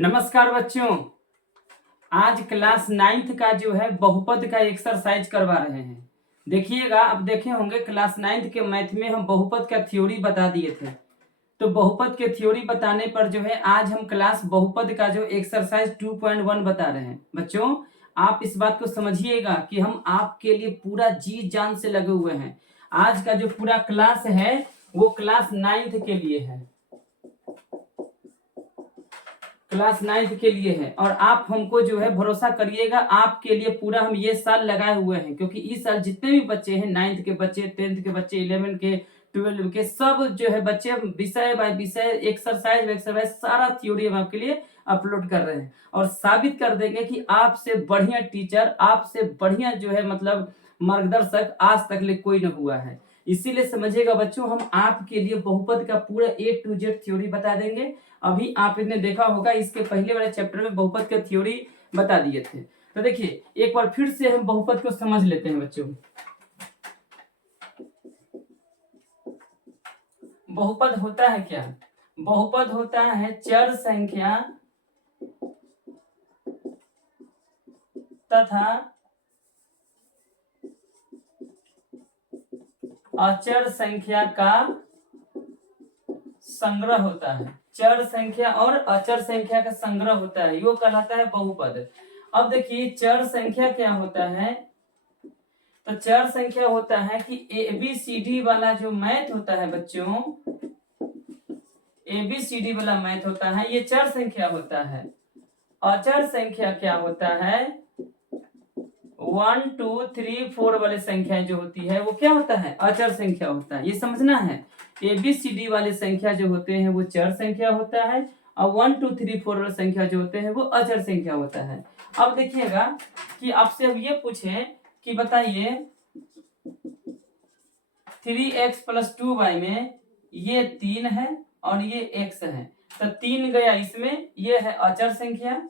नमस्कार बच्चों। आज क्लास 9th का जो है बहुपद का एक्सरसाइज करवा रहे हैं। देखिएगा, अब देखे होंगे क्लास 9th के मैथ में हम बहुपद का थ्योरी बता दिए थे। तो बहुपद के थ्योरी बताने पर जो है आज हम क्लास बहुपद का जो एक्सरसाइज 2.1 बता रहे हैं। बच्चों, आप इस बात को समझिएगा कि हम आपके लिए पूरा जी जान से लगे हुए हैं। आज का जो पूरा क्लास है वो क्लास 9th के लिए है, क्लास 9th के लिए है। और आप हमको जो है भरोसा करिएगा, आपके लिए पूरा हम ये साल लगाए हुए हैं, क्योंकि इस साल जितने भी बच्चे हैं, 9th के बच्चे, 10th के बच्चे, 11 के, 12 के, सब जो है बच्चे विषय बाय विषय, एक्सरसाइज सारा थ्योरी हम आपके लिए अपलोड कर रहे हैं और साबित कर देंगे कि आपसे बढ़िया टीचर, आपसे बढ़िया जो है मतलब मार्गदर्शक आज तक ले कोई न हुआ है। इसीलिए समझिएगा बच्चों, हम आपके लिए बहुपद का पूरा A to Z थ्योरी बता देंगे। अभी आपने देखा होगा, इसके पहले वाले चैप्टर में बहुपद का थ्योरी बता दिए थे। तो देखिए, एक बार फिर से हम बहुपद को समझ लेते हैं बच्चों। बहुपद होता है क्या? बहुपद होता है चर संख्या तथा अचर संख्या का संग्रह होता है। चर संख्या और अचर संख्या का संग्रह होता है, यो कहलाता है बहुपद। अब देखिए, चर संख्या क्या होता है? तो चर संख्या होता है कि ABCD वाला जो मैथ होता है बच्चों, ABCD वाला मैथ होता है, ये चर संख्या होता है। अचर संख्या क्या होता है? 1 2 3 4 वाली संख्याएं जो होती है वो क्या होता है? अचर संख्या होता है। ये समझना है, ABCD वाले संख्या जो होते हैं वो चर संख्या होता है और 1 2 3 4 वाले संख्या जो होते हैं वो अचर संख्या होता है। अब देखिएगा कि आपसे अब ये पूछे कि बताइए 3x + 2y में ये 3 है और ये x है, तो 3 गया इसमें, ये है अचर संख्या,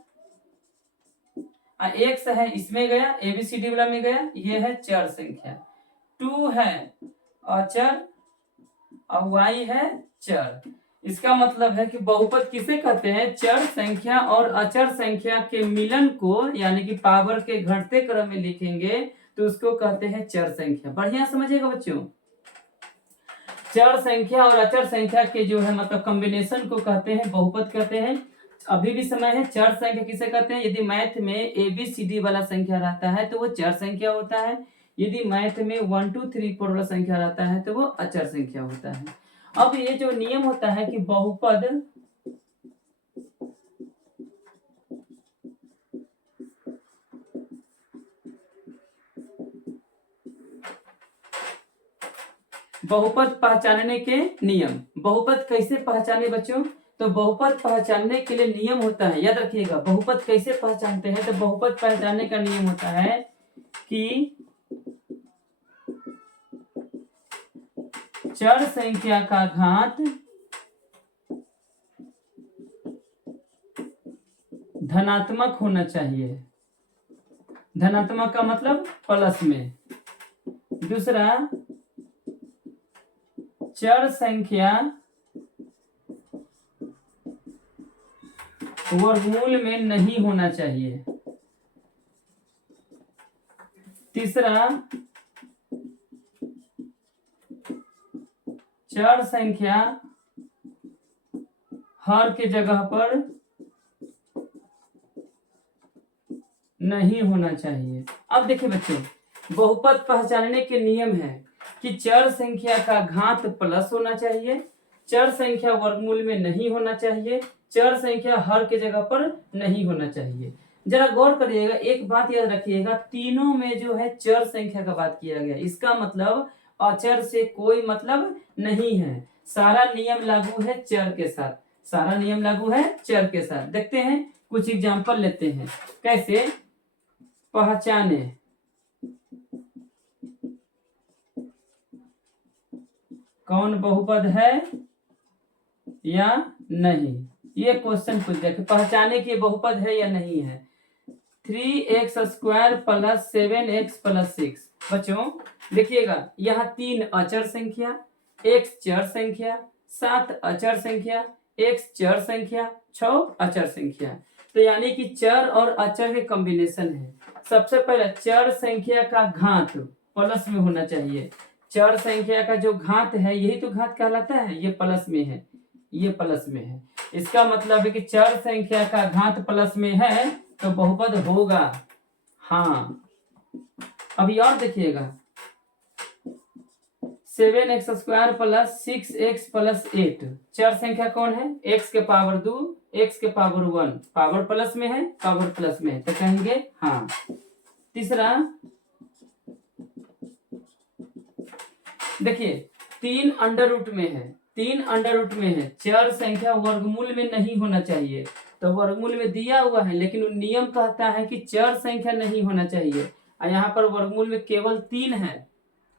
x है इसमें गया, ABCD वाला में गया, ये है चर संख्या। 2 है अचर और y है चर। इसका मतलब है कि बहुपद किसे कहते हैं? चर संख्या और अचर संख्या के मिलन को, यानी कि पावर के घटते क्रम में लिखेंगे तो उसको कहते हैं चर संख्या। बढ़िया समझिएगा बच्चों, चर संख्या और अचर संख्या के जो है मतलब कॉम्बिनेशन को कहते हैं बहुपद कहते हैं। अभी भी समय है, चर संख्या किसे कहते हैं? यदि मैथ में ABCD वाला संख्या रहता है तो वो चर संख्या होता है। यदि मैथ में 1 2 3 4 वाला संख्या रहता है तो वो अचर संख्या होता है। अब ये जो नियम होता है कि बहुपद पहचानने के नियम, बहुपद कैसे पहचाने बच्चों? तो बहुपद पहचानने के लिए नियम होता है, याद रखिएगा। बहुपद कैसे पहचानते हैं? तो बहुपद पहचानने का नियम होता है कि चर संख्या का घात धनात्मक होना चाहिए। धनात्मक का मतलब प्लस में। दूसरा, चर संख्या वर्गमूल में नहीं होना चाहिए। तीसरा, चर संख्या हर के जगह पर नहीं होना चाहिए। अब देखिए बच्चों, बहुपद पहचानने के नियम है कि चर संख्या का घात प्लस होना चाहिए, चर संख्या वर्गमूल में नहीं होना चाहिए, चर संख्या हर के जगह पर नहीं होना चाहिए। जरा गौर करिएगा, एक बात याद रखिएगा, तीनों में जो है चर संख्या का बात किया गया। इसका मतलब अचर से कोई मतलब नहीं है। सारा नियम लागू है चर के साथ, सारा नियम लागू है चर के साथ। देखते हैं, कुछ एग्जांपल लेते हैं कैसे पहचाने। कौन बहुपद है या नहीं, ये क्वेश्चन पूछ दिया कि पहचाने की बहुपद है या नहीं है। 3x² + 7x + 6। बच्चों देखिएगा, यहाँ 3 अचर संख्या, x चर संख्या, 7 अचर संख्या, x चर संख्या, 6 अचर संख्या। तो यानी कि चर और अचर के कॉम्बिनेशन है। सबसे पहले चर संख्या का घात प्लस में होना चाहिए। चर संख्या का जो घात है यही तो घात कहलाता है, ये प्लस में है, ये प्लस में है। इसका मतलब है कि चर संख्या का घात प्लस में है तो बहुपद होगा। हाँ, अभी और देखिएगा, 7x² प्लस 6x प्लस 8 चर संख्या कौन है? x के पावर 2, x के पावर 1, पावर प्लस में है, पावर प्लस में है, तो कहेंगे हाँ। तीसरा देखिए 3 अंडर रूट में है, 3 अंडर रूट में है, चर संख्या वर्गमूल में नहीं होना चाहिए। तो वर्गमूल में दिया हुआ है लेकिन नियम कहता है कि चर संख्या नहीं होना चाहिए। और यहाँ पर वर्गमूल में केवल 3 है,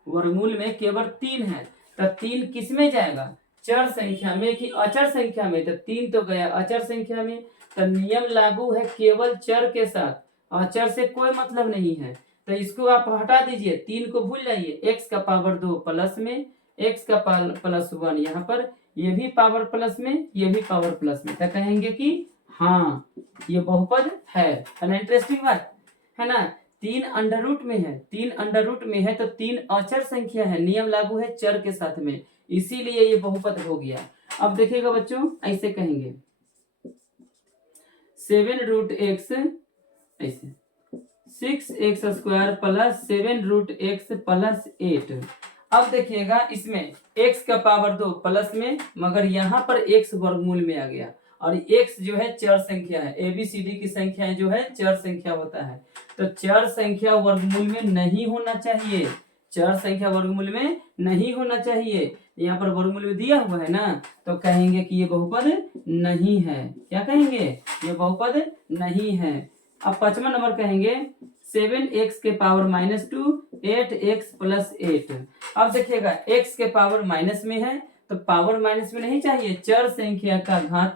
वर्गमूल में केवल 3 है। तो 3 किस में जाएगा? चर संख्या में कि अचर संख्या में? तो 3 तो गया अचर संख्या में। तो नियम लागू है केवल चर के साथ, अचर से कोई मतलब नहीं है। तो इसको आप हटा दीजिए, 3 को भूल जाइए। x का पावर 2 प्लस में, x का प्लस 1 यहाँ पर, ये भी पावर प्लस में, ये भी पावर प्लस में। तो कहेंगे कि हाँ ये बहुपद है ना। इंटरेस्टिंग बात है ना। 3 अंडर रूट में है, 3 अंडर रूट में है तो 3 अचर संख्या है, नियम लागू है चर के साथ में, इसीलिए ये बहुपद हो गया। अब देखिएगा बच्चों, ऐसे कहेंगे 7√x ऐसे 6x² प्लस 7√x प्लस 8। अब देखिएगा इसमें x का पावर 2 प्लस में, मगर यहाँ पर x वर्गमूल में आ गया और x जो है चर संख्या है। ABCD की संख्याएं जो है चर संख्या होता है, तो चर संख्या वर्गमूल में नहीं होना चाहिए, चर संख्या वर्गमूल में नहीं होना चाहिए। यहाँ पर वर्गमूल में दिया हुआ है ना, तो कहेंगे कि ये बहुपद नहीं है। क्या कहेंगे? ये बहुपद नहीं है। अब 5वां नंबर कहेंगे 7x के पावर -2 8x प्लस 8। अब देखिएगा x के पावर माइनस में है तो पावर माइनस में नहीं चाहिए, चर संख्या का घात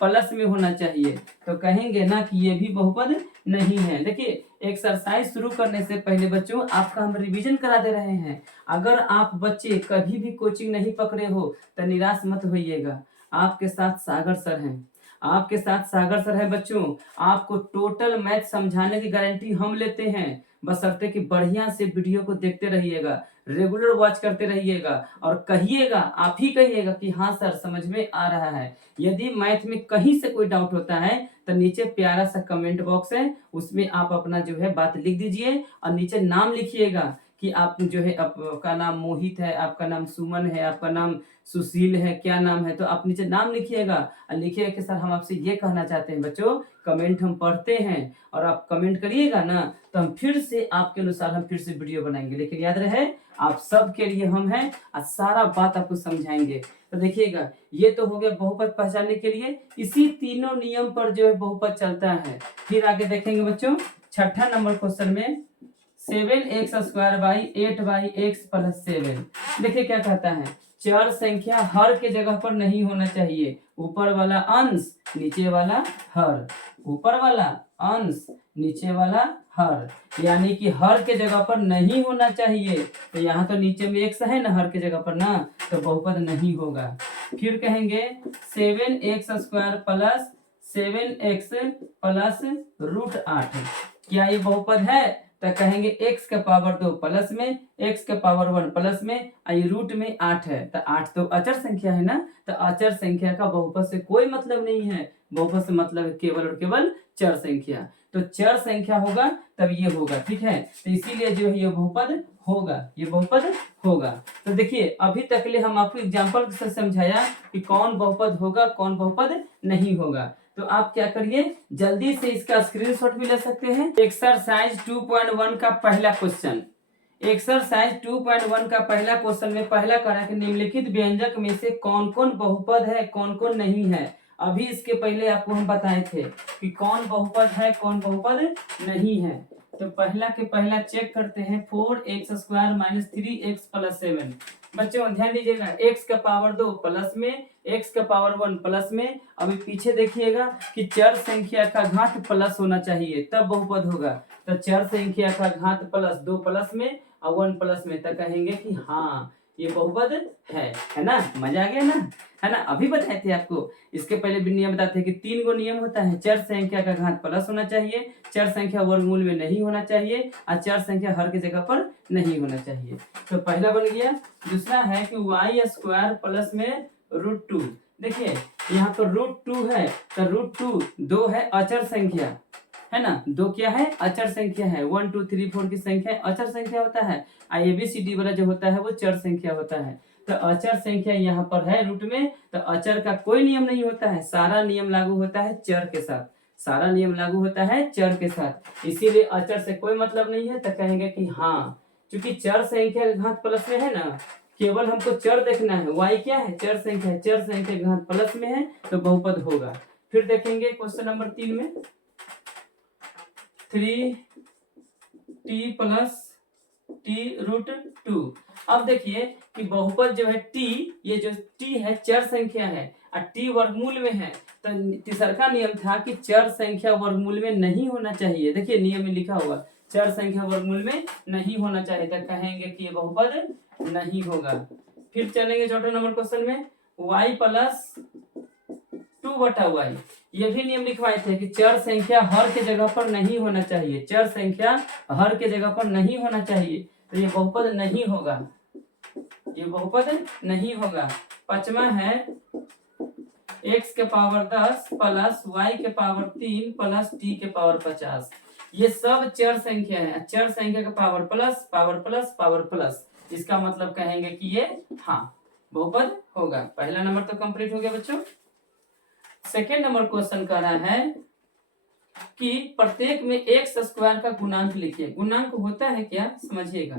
प्लस में होना चाहिए। तो कहेंगे ना कि ये भी बहुपद नहीं है। देखिए एक्सरसाइज शुरू करने से पहले बच्चों आपका हम रिवीजन करा दे रहे हैं। अगर आप बच्चे कभी भी कोचिंग नहीं पकड़े हो तो निराश मत होइएगा, आपके साथ सागर सर हैं, आपके साथ सागर सर है बच्चों। आपको टोटल मैथ समझाने की गारंटी हम लेते हैं, बशर्ते कि बढ़िया से वीडियो को देखते रहिएगा, रेगुलर वॉच करते रहिएगा और कहिएगा, आप ही कहिएगा कि हाँ सर समझ में आ रहा है। यदि मैथ में कहीं से कोई डाउट होता है तो नीचे प्यारा सा कमेंट बॉक्स है, उसमें आप अपना जो है बात लिख दीजिए और नीचे नाम लिखिएगा कि आप जो है आपका नाम मोहित है, आपका नाम सुमन है, आपका नाम सुशील है, क्या नाम है, तो आप नीचे नाम लिखिएगा और लिखिएगा कि सर हम आपसे ये कहना चाहते हैं। बच्चों कमेंट हम पढ़ते हैं और आप कमेंट करिएगा ना तो हम फिर से आपके अनुसार हम फिर से वीडियो बनाएंगे। लेकिन याद रहे आप सब के लिए हम हैं और सारा बात आपको समझाएंगे। तो देखिएगा ये तो हो गया बहुपद पहचानने के लिए, इसी तीनों नियम पर जो है बहुपद चलता है। फिर आगे देखेंगे बच्चों 6ठा नंबर क्वेश्चन में 7x² 8x प्लस 7। देखिए क्या कहता है, चर संख्या हर के जगह पर नहीं होना चाहिए, ऊपर वाला अंश नीचे वाला हर, ऊपर वाला अंश नीचे वाला हर, यानी कि हर के जगह पर नहीं होना चाहिए। तो यहाँ तो नीचे में x है ना हर के जगह पर ना, तो बहुपद नहीं होगा। फिर कहेंगे 7x² प्लस 7x प्लस √8, क्या ये बहुपद है? तो कहेंगे x का पावर 2 प्लस में, x का पावर 1 प्लस में, रूट में 8 है, तो 8 तो अचर संख्या है ना, तो अचर संख्या का बहुपद से कोई मतलब नहीं है, बहुपद से मतलब है केवल और केवल चर संख्या। तो चर संख्या होगा तब ये होगा, ठीक है। तो इसीलिए जो है ये बहुपद होगा, ये बहुपद होगा। तो देखिए अभी तक ले हम आपको एग्जाम्पल से समझाया कि कौन बहुपद होगा कौन बहुपद नहीं होगा। तो आप क्या करिए, जल्दी से इसका स्क्रीनशॉट भी ले सकते हैं। एक्सरसाइज 2.1 का पहला क्वेश्चन, एक्सरसाइज 2.1 का पहला क्वेश्चन में पहला कह रहा है कि निम्नलिखित व्यंजक में से कौन कौन बहुपद है कौन कौन नहीं है। अभी इसके पहले आपको हम बताए थे कि कौन बहुपद है कौन बहुपद नहीं है। तो पहला के पहला चेक करते हैं 4x² - 3x प्लस 7। बच्चों ध्यान दीजिएगा, x का पावर 2 प्लस में, x का पावर 1 प्लस में। अभी पीछे देखिएगा कि चर संख्या का घात प्लस होना चाहिए तब बहुपद होगा। तो चर संख्या का घात प्लस 2 प्लस में और 1 प्लस में, तो कहेंगे कि हाँ ये बहुपद है ना। मजा आ गया ना, है ना। अभी बताए थे आपको, इसके पहले भी नियम बताते हैं कि 3 गो नियम होता है। चर संख्या का घात प्लस होना चाहिए, चर संख्या वर्गमूल में नहीं होना चाहिए, और चर संख्या हर की जगह पर नहीं होना चाहिए। तो पहला बन गया। दूसरा है कि y² प्लस में √2। देखिए यहाँ पर √2 है, तो √2 2 है अचर संख्या, है ना। 2 क्या है, अचर संख्या है। 1 2 3 4 की संख्या अचर संख्या होता है, ABCD वाला जो होता है वो चर संख्या होता है। तो अचर संख्या यहाँ पर है रूट में, तो अचर का कोई नियम नहीं होता है, सारा नियम लागू होता है चर के साथ, सारा नियम लागू होता है चर के साथ। इसीलिए अचर से कोई मतलब नहीं है, तो कहेंगे कि हाँ, क्योंकि चर संख्या घात प्लस में है ना, केवल हमको चर देखना है। y क्या है, चर संख्या है, चर संख्या घात प्लस में है तो बहुपद होगा। फिर देखेंगे क्वेश्चन नंबर 3 में 3t प्लस t√2। अब देखिए कि बहुपद जो है t, ये जो t है चर संख्या है और t वर्गमूल में है, तो तीसरा नियम था कि चर संख्या वर्गमूल में नहीं होना चाहिए। देखिए नियम में लिखा हुआ चर संख्या वर्गमूल में नहीं होना चाहिए, तो कहेंगे कि ये बहुपद नहीं होगा। फिर चलेंगे चौथे नंबर क्वेश्चन में y प्लस 2/y। ये भी नियम लिखवाए थे कि चर संख्या हर के जगह पर नहीं होना चाहिए, चर संख्या हर के जगह पर नहीं होना चाहिए, तो ये बहुपद नहीं होगा, ये बहुपद नहीं होगा। पांचवा है x के पावर 10 प्लस y के पावर 3 प्लस t के पावर 50। ये सब चर संख्या है, चर संख्या का power plus power plus power plus, इसका मतलब कहेंगे कि ये हाँ बहुपद होगा। पहला नंबर तो कंप्लीट हो गया बच्चों। सेकेंड नंबर क्वेश्चन कर रहा है कि प्रत्येक में x² का गुणांक लिखिए। गुणांक होता है क्या, समझिएगा।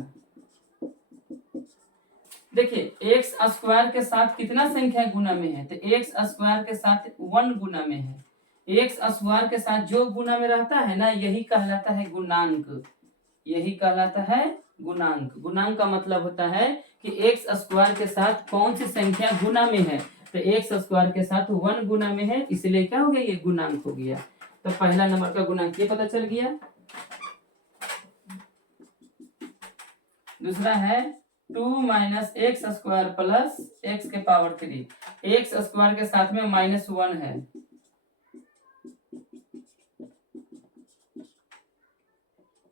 देखिए x² के साथ कितना संख्या गुना में है, तो x² के साथ 1 गुना में है। x² के साथ जो गुना में रहता है ना, यही कहलाता है गुणांक, यही कहलाता है गुणांक। गुणांक का मतलब होता है कि x² के साथ कौन सी संख्या गुना में है, तो x² के साथ 1 गुना में है, इसलिए क्या हो गया, ये गुणांक हो गया। तो पहला नंबर का गुणांक ये पता चल गया। दूसरा है 2 - x² प्लस x के पावर 3। x² के साथ में -1 है,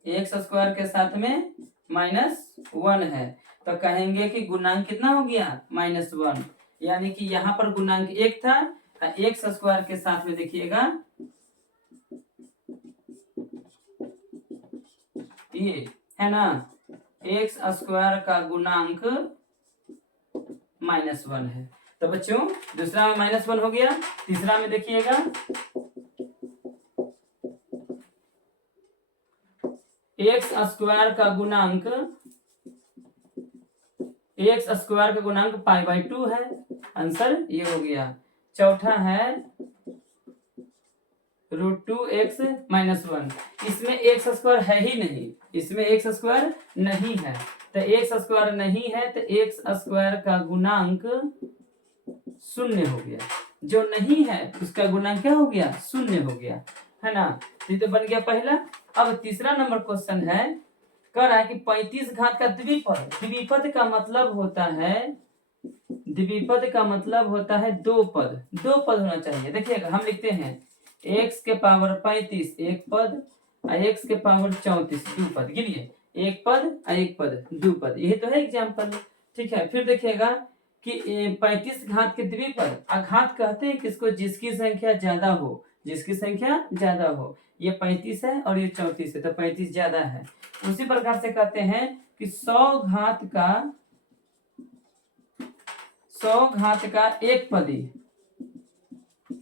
x² के साथ में -1 है, तो कहेंगे कि गुणांक कितना हो गया, -1। यानी कि यहाँ पर गुणांक 1 था, x² के साथ में देखिएगा ये है ना, x² का गुणांक -1 है। तो बच्चों दूसरा में -1 हो गया। तीसरा में देखिएगा x² का गुणांक π/2 है, आंसर ये हो गया। चौथा है √2x - 1। इसमें x² है ही नहीं, इसमें x² नहीं है, तो x² नहीं है तो x² का गुणांक 0 हो गया। जो नहीं है उसका गुणांक क्या हो गया, 0 हो गया, है ना। ये तो बन गया पहला। अब तीसरा नंबर क्वेश्चन है, कह रहा है कि 35 घात का द्विपद। द्विपद का मतलब होता है, द्विपद का मतलब होता है दो पद, दो पद होना चाहिए। देखिएगा हम लिखते हैं x के पावर 35 एक पद और x के पावर 34 दो पद। गिनिए, एक पद और एक पद दो पद, यही तो है एग्जाम्पल। ठीक है, फिर देखिएगा कि 35 घात के द्विपद। अघात कहते हैं किसको, जिसकी संख्या ज्यादा हो, जिसकी संख्या ज्यादा हो। ये 35 है और ये 34 है, तो 35 ज्यादा है। उसी प्रकार से कहते हैं कि 100 घात का एक पदी,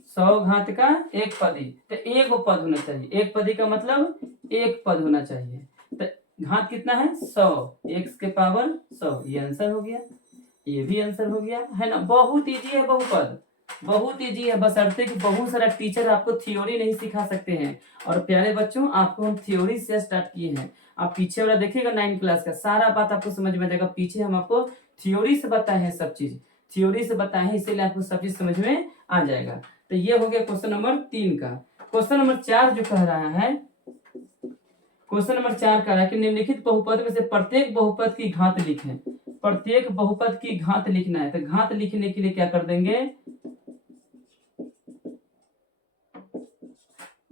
100 घात का एक पदी, तो एक पद होना चाहिए। एक पदी का मतलब एक पद होना चाहिए। तो घात कितना है, 100, x के पावर 100। ये आंसर हो गया, ये भी आंसर हो गया, है ना। बहुत इजी है बहुपद, बहुत इजी है, बशर्ते कि बहुत सारा टीचर आपको थ्योरी नहीं सिखा सकते हैं। और प्यारे बच्चों, आपको हम थ्योरी से स्टार्ट किए हैं। आप पीछे वाला देखिएगा 9 क्लास का, सारा बात आपको समझ में आ जाएगा। पीछे हम आपको थ्योरी से बताए हैं, सब चीज थ्योरी से बताए हैं, इसीलिए आपको सब चीज समझ में आ जाएगा। तो ये हो गया क्वेश्चन नंबर 3 का। क्वेश्चन नंबर 4 जो कह रहा है, क्वेश्चन नंबर 4 कह रहा है कि निम्नलिखित बहुपद में से प्रत्येक बहुपद की घात लिखें। प्रत्येक बहुपद की घात लिखना है। तो घात लिखने के लिए क्या कर देंगे,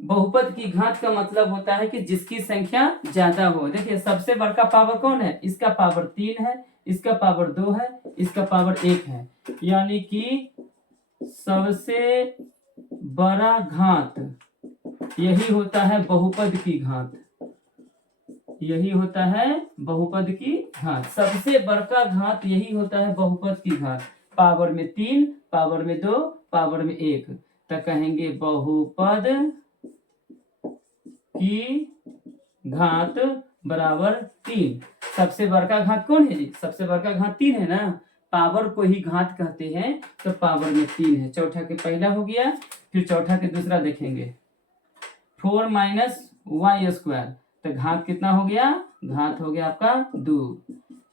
बहुपद की घात का मतलब होता है कि जिसकी संख्या ज्यादा हो। देखिए सबसे बड़का पावर कौन है, इसका पावर 3 है, इसका पावर 2 है, इसका पावर 1 है, यानी कि सबसे बड़ा घात यही होता है बहुपद की घात, यही होता है बहुपद की घात। सबसे बड़का घात यही होता है बहुपद की घात। पावर में 3, पावर में 2, पावर में 1, तो कहेंगे बहुपद की घात बराबर 3। सबसे बड़का घात कौन है जी, सबसे बड़का घात 3 है ना, पावर को ही घात कहते हैं, तो पावर में 3 है। चौथा के पहला हो गया, फिर चौथा के दूसरा देखेंगे 4 माइनस वाई स्क्वायर, तो घात कितना हो गया, घात हो गया आपका 2।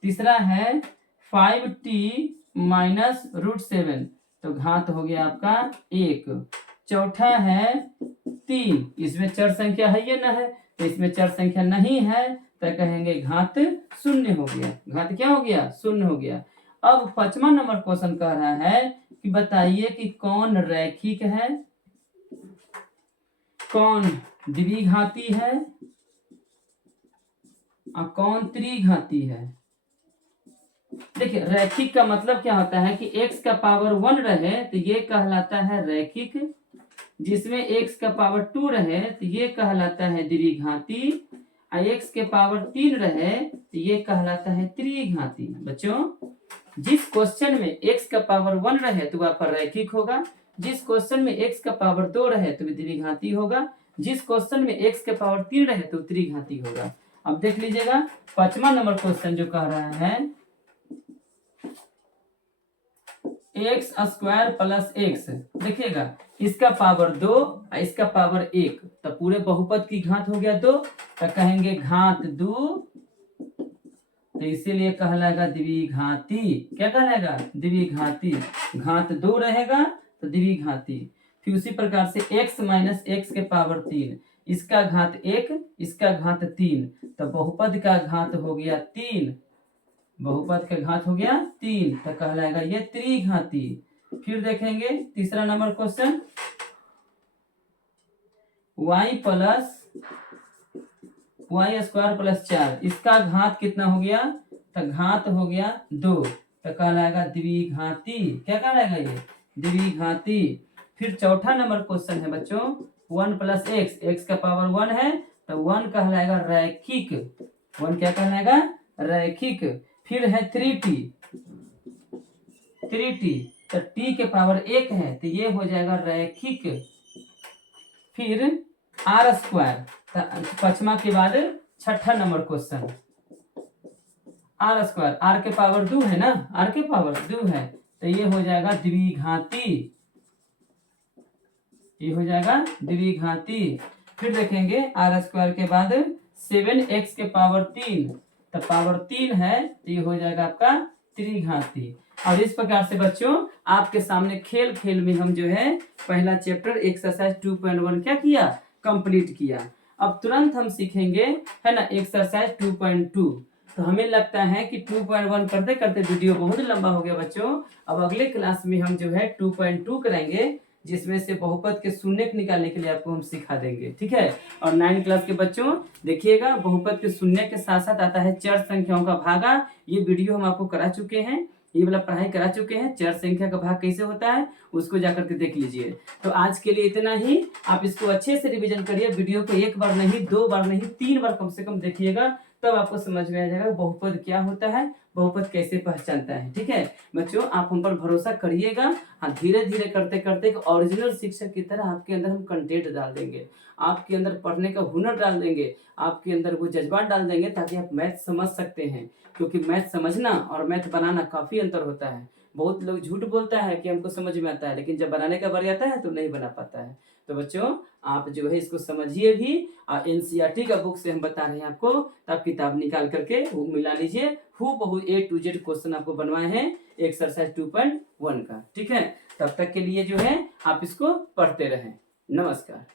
तीसरा है 5t माइनस √7, तो घात हो गया आपका 1। चौथा है 3, इसमें चर संख्या है या ना है, तो इसमें चर संख्या नहीं है, तो कहेंगे घात 0 हो गया। घात क्या हो गया, 0 हो गया। अब 5वां नंबर क्वेश्चन कह रहा है कि बताइए कि कौन रैखिक है, कौन द्विघाती है और कौन त्रिघाती है। देखिए रैखिक का मतलब क्या होता है कि x का पावर 1 रहे तो ये कहलाता है रैखिक, जिसमें x का पावर 2 रहे तो ये कहलाता है द्विघाती, और x के पावर 3 रहे तो ये कहलाता है त्रिघाती। बच्चों जिस क्वेश्चन में x का पावर 1 रहे तो आपका रैखिक होगा, जिस क्वेश्चन में x का पावर 2 रहे तो द्विघाती होगा, जिस क्वेश्चन में x के पावर 3 रहे तो त्रिघाती होगा। अब देख लीजिएगा 5वां नंबर क्वेश्चन जो कह रहा है x² प्लस x, देखिएगा इसका पावर 2 और इसका पावर 1, तो पूरे बहुपद की घात हो गया 2, तो कहेंगे घात 2, तो इसीलिए कहलाएगा द्विघाती। क्या कहलाएगा, द्विघाती। घात 2 रहेगा तो द्विघाती। फिर उसी प्रकार से x माइनस x के पावर 3, इसका घात 1, इसका घात 3, तो बहुपद का घात हो गया 3, बहुपद का घात हो गया 3, तो कहलाएगा ये त्रिघाती। फिर देखेंगे तीसरा नंबर क्वेश्चन, y² प्लस 4, इसका घात कितना हो गया, तो घात हो गया 2, तो कहलाएगा द्विघाती। क्या कहलाएगा ये, द्विघाती। फिर चौथा नंबर क्वेश्चन है बच्चों 1 प्लस x, x का पावर 1 है तो 1 कहलाएगा रैखिक, 1 क्या कहलाएगा, रैखिक। फिर है 3t, तो t के पावर 1 है तो ये हो जाएगा रैखिक। फिर r², 5वां के बाद 6ठा नंबर क्वेश्चन r², r के पावर 2 है ना, r के पावर 2 है तो ये हो जाएगा द्विघाती, ये हो जाएगा द्विघाती। फिर देखेंगे r² के बाद 7x के पावर 3, तो पावर 3 है तो ये हो जाएगा आपका त्रिघाती। और इस प्रकार से बच्चों आपके सामने खेल खेल में हम जो है पहला चैप्टर एक्सरसाइज 2.1 क्या किया, कंप्लीट किया। अब तुरंत हम सीखेंगे है ना एक्सरसाइज 2.2। तो हमें लगता है कि 2.1 करते करते वीडियो बहुत लंबा हो गया बच्चों। अब अगले क्लास में हम जो है 2.2 करेंगे, जिसमें से बहुपद के शून्य निकालने के लिए आपको हम सिखा देंगे, ठीक है। और 9 क्लास के बच्चों देखिएगा बहुपद के शून्य के साथ साथ आता है चर संख्याओं का भागा। ये वीडियो हम आपको करा चुके हैं, ये वाला पढ़ाई करा चुके हैं। चर संख्या का भाग कैसे होता है उसको जाकर के देख लीजिए। तो आज के लिए इतना ही। आप इसको अच्छे से रिवीजन करिए, वीडियो को 1 बार नहीं 2 बार नहीं 3 बार कम से कम देखिएगा, तब आपको समझ में आ जाएगा बहुपद क्या होता है, बहुपद कैसे पहचानता है, ठीक है। बच्चों आप हम पर भरोसा करिएगा। हाँ धीरे धीरे करते करते एक ओरिजिनल शिक्षक की तरह आपके अंदर हम कंटेंट डाल देंगे, आपके अंदर पढ़ने का हुनर डाल देंगे, आपके अंदर वो जज्बात डाल देंगे ताकि आप मैथ समझ सकते हैं। क्योंकि मैथ समझना और मैथ बनाना काफी अंतर होता है। बहुत लोग झूठ बोलता है कि हमको समझ में आता है, लेकिन जब बनाने का बारी आता है तो नहीं बना पाता है। तो बच्चों आप जो है इसको समझिए भी। और एनसीईआरटी का बुक से हम बता रहे हैं आपको, तो आप किताब निकाल करके वो मिला लीजिए। बहुत A to Z क्वेश्चन आपको बनवाए हैं एक्सरसाइज 2.1 का, ठीक है। तब तक के लिए जो है आप इसको पढ़ते रहें। नमस्कार।